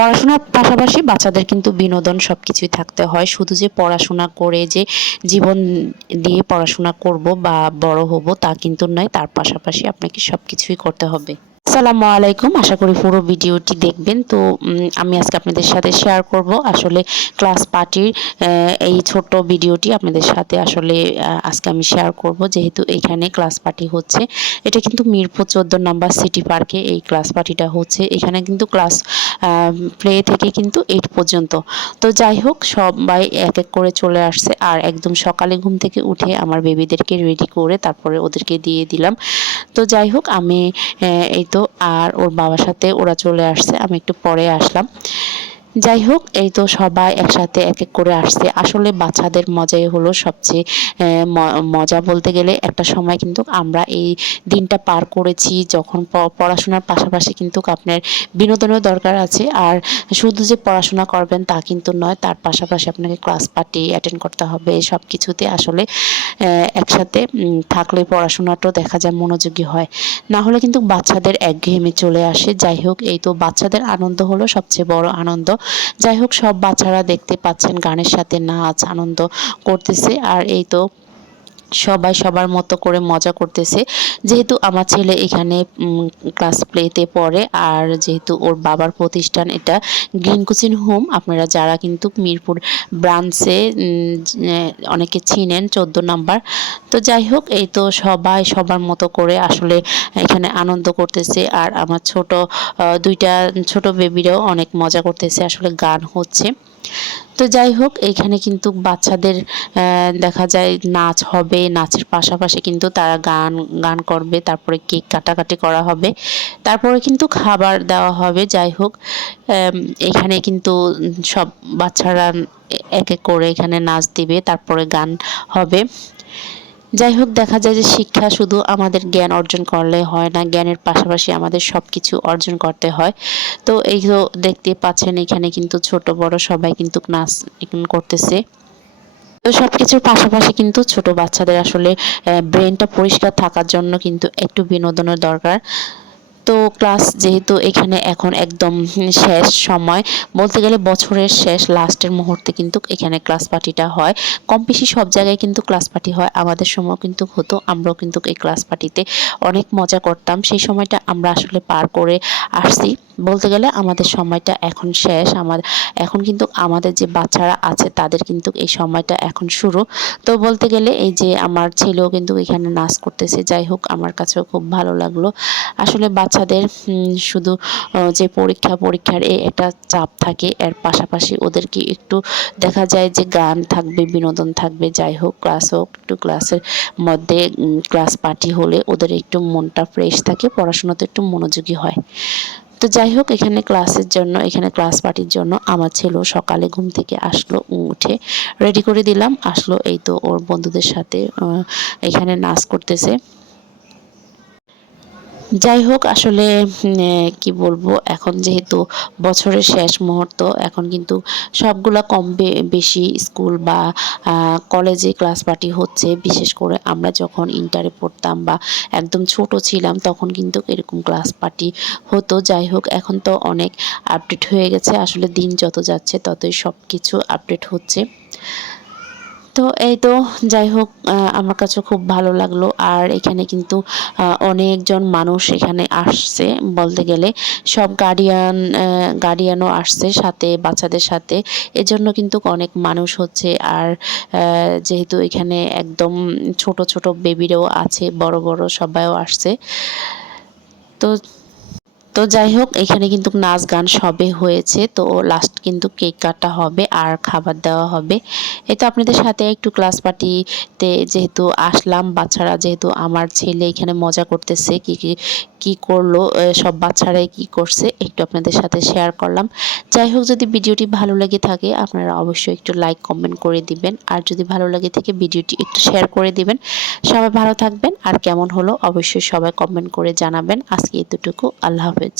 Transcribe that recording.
পড়াশোনার পাশাপাশি বাচ্চাদের কিন্তু বিনোদন সবকিছুই থাকতে হয়। শুধু যে পড়াশোনা করে যে জীবন দিয়ে পড়াশোনা করব বা বড় হব তা কিন্তু নয়। তার পাশাপাশি আপনাকে সবকিছুই করতে হবে। আসসালামু আলাইকুম। আশা করি পুরো ভিডিওটি দেখবেন। তো আমি আজকে আপনাদের সাথে শেয়ার করব আসলে ক্লাস পার্টির এই ছোট্ট ভিডিওটি আপনাদের সাথে আসলে আজকে আমি শেয়ার করব, যেহেতু এখানে ক্লাস পার্টি হচ্ছে। এটা কিন্তু মিরপুর 14 নম্বর সিটি পার্কে এই ক্লাস পার্টিটা হচ্ছে। এখানে কিন্তু ক্লাস প্লে থেকে কিন্তু 8 পর্যন্ত। তো যাই হোক, সবাই এক এক করে চলে আসছে আর একদম সকালে ঘুম থেকে উঠে আমার বেবিদেরকে রেডি করে তারপরে ওদেরকে দিয়ে দিলাম। তো যাই হোক, আমি এই তো আর ওর বাবার সাথে ওরা চলে আসছে, আমি একটু পরে আসলাম। যাই হোক, এই তো সবাই একসাথে এক এক করে আসছে। আসলে বাচ্চাদের মজাই হলো সবচেয়ে মজা বলতে গেলে। একটা সময় কিন্তু আমরা এই দিনটা পার করেছি যখন পড়াশোনার পাশাপাশি কিন্তু আপনার বিনোদনের দরকার আছে। আর শুধু যে পড়াশোনা করবেন তা কিন্তু নয়, তার পাশাপাশি আপনাকে ক্লাস পার্টি অ্যাটেন্ড করতে হবে। সব কিছুতে আসলে একসাথে থাকলে পড়াশোনাটাও দেখা যায় মনোযোগী হয়, না হলে কিন্তু বাচ্চাদের একঘেয়েমি চলে আসে। যাই হোক, এই তো বাচ্চাদের আনন্দ হলো সবচেয়ে বড় আনন্দ। যাই হোক, সব বাচ্চারা দেখতে পাচ্ছেন গানের সাথে নাচ আনন্দ করতেছে। আর এই তো সবাই সবার মতো করে মজা করতেছে। যেহেতু আমার ছেলে এখানে ক্লাস প্লেতে পড়ে, আর যেহেতু ওর বাবার প্রতিষ্ঠান এটা গ্রিন কোচিং হোম, আপনারা যারা কিন্তু মিরপুর ব্রাঞ্চে অনেকে চিনেন 14 নাম্বার। তো যাই হোক, এই তো সবাই সবার মতো করে আসলে এখানে আনন্দ করতেছে। আর আমার দুইটা ছোট বেবিরাও অনেক মজা করতেছে, আসলে গান হচ্ছে। তো যাই হোক, এইখানে কিন্তু বাচ্চাদের দেখা যায় নাচ হবে, নাচের পাশাপাশি কিন্তু তারা গান গান করবে, তারপরে কেক কাটাকাটি করা হবে, তারপরে কিন্তু খাবার দেওয়া হবে। যাই হোক, এখানে কিন্তু সব বাচ্চারা এক এক করে এখানে নাচ দিবে, তারপরে গান হবে। যাই হোক, দেখা যায় যে শিক্ষা শুধু আমাদের জ্ঞান অর্জন করলে হয় না, জ্ঞানের পাশাপাশি আমাদের সব কিছু অর্জন করতে হয়। তো এই তো দেখতে পাচ্ছেন এখানে কিন্তু ছোট বড় সবাই কিন্তু নাচ করতেছে। তো সবকিছুর পাশাপাশি কিন্তু ছোট বাচ্চাদের আসলে ব্রেনটা পরিষ্কার থাকার জন্য কিন্তু একটু বিনোদনের দরকার। তো ক্লাস যেহেতু এখানে এখন একদম শেষ সময় বলতে গেলে, বছরের শেষ লাস্টের মুহূর্তে কিন্তু এখানে ক্লাস পার্টিটা হয়। কম বেশি সব জায়গায় কিন্তু ক্লাস পার্টি হয়, আমাদের সময় কিন্তু হতো। আমরাও কিন্তু এই ক্লাস পার্টিতে অনেক মজা করতাম। সেই সময়টা আমরা আসলে পার করে আসছি। বলতে গেলে আমাদের সময়টা এখন শেষ। এখন কিন্তু আমাদের যে বাচ্চারা আছে তাদের কিন্তু এই সময়টা এখন শুরু। তো বলতে গেলে এই যে আমার ছেলেও কিন্তু এখানে নাচ করতেছে। যাই হোক, আমার কাছেও খুব ভালো লাগলো। আসলে বাচ্চাদের শুধু যে পরীক্ষার একটা চাপ থাকে, এর পাশাপাশি ওদেরকে একটু দেখা যায় যে গান থাকবে, বিনোদন থাকবে। যাই হোক, ক্লাস হোক, একটু ক্লাসের মধ্যে ক্লাস পার্টি হলে ওদের একটু মনটা ফ্রেশ থাকে, পড়াশোনাতে একটু মনোযোগী হয়। তো যাই হোক, এখানে ক্লাস পার্টির জন্য আমার ছেলেও সকালে ঘুম থেকে আসলো, উঠে রেডি করে দিলাম, আসলো। এই তো ওর বন্ধুদের সাথে এখানে নাচ করতেছে। যাই হোক, আসলে কি বলবো, এখন যেহেতু বছরের শেষ মুহূর্ত, এখন কিন্তু সবগুলা কম বেশি স্কুল বা কলেজে ক্লাস পার্টি হচ্ছে। বিশেষ করে আমরা যখন ইন্টারে পড়তাম বা একদম ছোট ছিলাম তখন কিন্তু এরকম ক্লাস পার্টি হতো। যাই হোক, এখন তো অনেক আপডেট হয়ে গেছে। আসলে দিন যত যাচ্ছে ততই সব কিছু আপডেট হচ্ছে। তো এই তো, যাই হোক, আমার কাছে খুব ভালো লাগলো। আর এখানে কিন্তু অনেকজন মানুষ এখানে আসছে, বলতে গেলে সব গার্ডিয়ানও আসছে সাথে, বাচ্চাদের সাথে। এজন্য কিন্তু অনেক মানুষ হচ্ছে। আর যেহেতু এখানে একদম ছোট ছোট বেবিরাও আছে, বড় বড় সবাইও আসছে। তো তো যাই হোক, এখানে কিন্তু নাচ গান সবে হয়েছে। তো লাস্ট কিন্তু কেক কাটা হবে আর খাবার দেওয়া হবে। এই তো আপনাদের সাথে একটু ক্লাস পার্টিতে যেহেতু আসলাম, বাচ্চারা যেহেতু আমার ছেলে এখানে মজা করতেছে, কি করলো, সব বাচ্চারাই কি করছে একটু আপনাদের সাথে শেয়ার করলাম। যাই হোক, যদি ভিডিওটি ভালো লেগে থাকে আপনারা অবশ্যই একটু লাইক কমেন্ট করে দিবেন, আর যদি ভালো লাগে থাকে ভিডিওটি একটু শেয়ার করে দিবেন। সবাই ভালো থাকবেন, আর কেমন হলো অবশ্যই সবাই কমেন্ট করে জানাবেন। আজকে এতটুকু, আল্লাহ হাফেজ।